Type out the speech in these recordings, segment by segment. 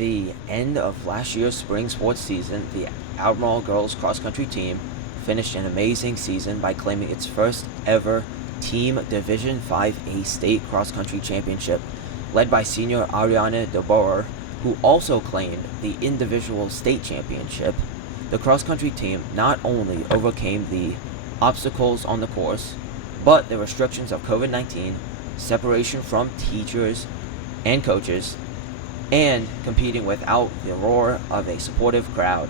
the end of last year's spring sports season, the Albemarle girls cross-country team finished an amazing season by claiming its first ever Team Division 5A State Cross-Country Championship, led by senior Ariana DeBoer, who also claimed the individual state championship. The cross-country team not only overcame the obstacles on the course, but the restrictions of COVID-19, separation from teachers and coaches, and competing without the roar of a supportive crowd.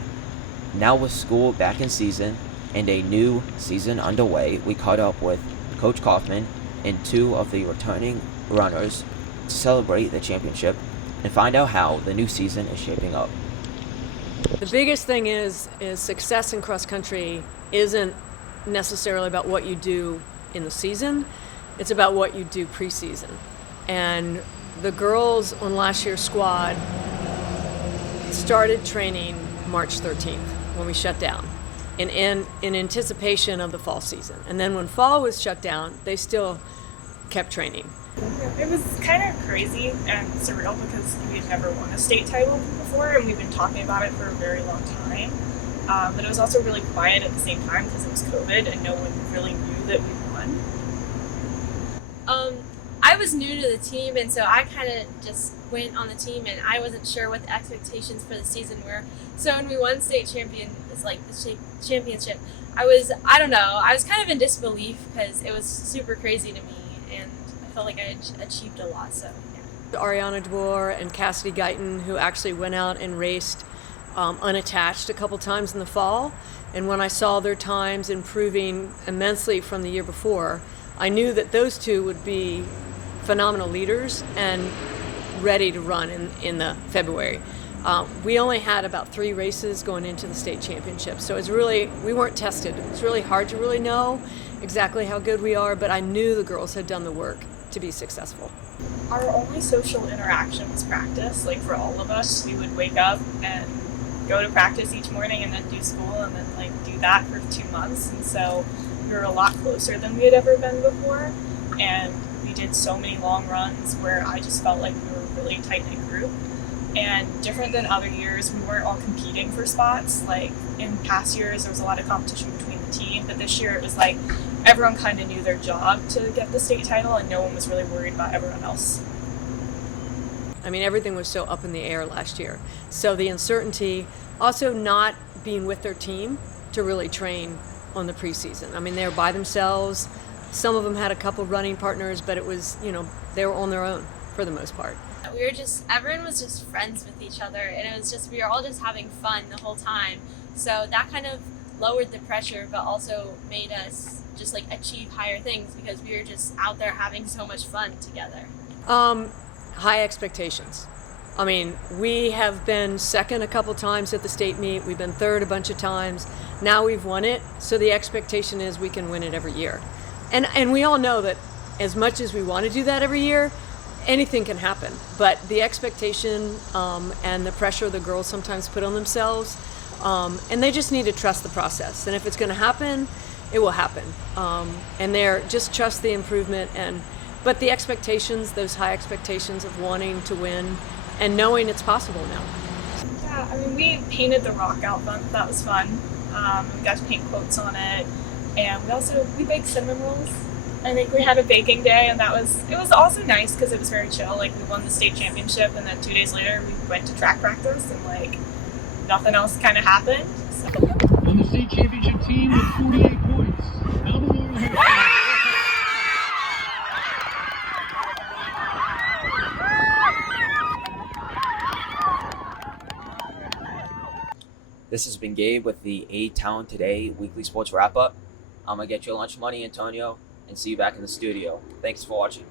Now with school back in season and a new season underway, we caught up with Coach Coffman and two of the returning runners to celebrate the championship and find out how the new season is shaping up. The biggest thing is success in cross country isn't necessarily about what you do in the season, it's about what you do preseason. And the girls on last year's squad started training March 13th when we shut down in anticipation of the fall season. And then when fall was shut down, they still kept training. It was kind of crazy and surreal because we had never won a state title before, and we've been talking about it for a very long time. But it was also really quiet at the same time because it was COVID and no one really knew that we won. I was new to the team, and so I kind of just went on the team, and I wasn't sure what the expectations for the season were. So when we won state championship, I was kind of in disbelief because it was super crazy to me, and I felt like I had achieved a lot. So yeah. Ariana DeBoer and Cassidy Guyton, who actually went out and raced unattached a couple times in the fall, and when I saw their times improving immensely from the year before, I knew that those two would be phenomenal leaders and ready to run in the February. We only had about 3 races going into the state championship, so we weren't tested. It's really hard to really know exactly how good we are, but I knew the girls had done the work to be successul. Our only social interaction was practice. Like for all of us, we would wake up and go to practice each morning and then do school and then do that for 2 months. And so we were a lot closer than we had ever been before. And we did so many long runs where I just felt like we were a really tight-knit group. And different than other years, we weren't all competing for spots. Like in past years, there was a lot of competition between the team, but this year it was like everyone kind of knew their job to get the state title and no one was really worried about everyone else. I mean, everything was so up in the air last year. So the uncertainty, also not being with their team to really train on the preseason. I mean, they were by themselves. Some of them had a couple running partners, but it was, they were on their own for the most part. Everyone was just friends with each other, and we were all just having fun the whole time. So that kind of lowered the pressure, but also made us just achieve higher things because we were just out there having so much fun together. High expectations. I mean, we have been second a couple times at the state meet. We've been third a bunch of times. Now we've won it, so the expectation is we can win it every year. And we all know that as much as we want to do that every year, anything can happen. But the expectation and the pressure the girls sometimes put on themselves, and they just need to trust the process. And if it's going to happen, it will happen. And they're just trust the improvement. But the expectations, those high expectations of wanting to win and knowing it's possible now. Yeah, I mean, we painted the rock out front. That was fun. We got to paint quotes on it. And we baked cinnamon rolls. I think we had a baking day, and it was also nice because it was very chill. We won the state championship, and then 2 days later we went to track practice, and nothing else kind of happened. So. On the state championship team with 48 points, Albemarle has. This has been Gabe with the ATown Today weekly sports wrap-up. I'm going to get your lunch money, Antonio, and see you back in the studio. Thanks for watching.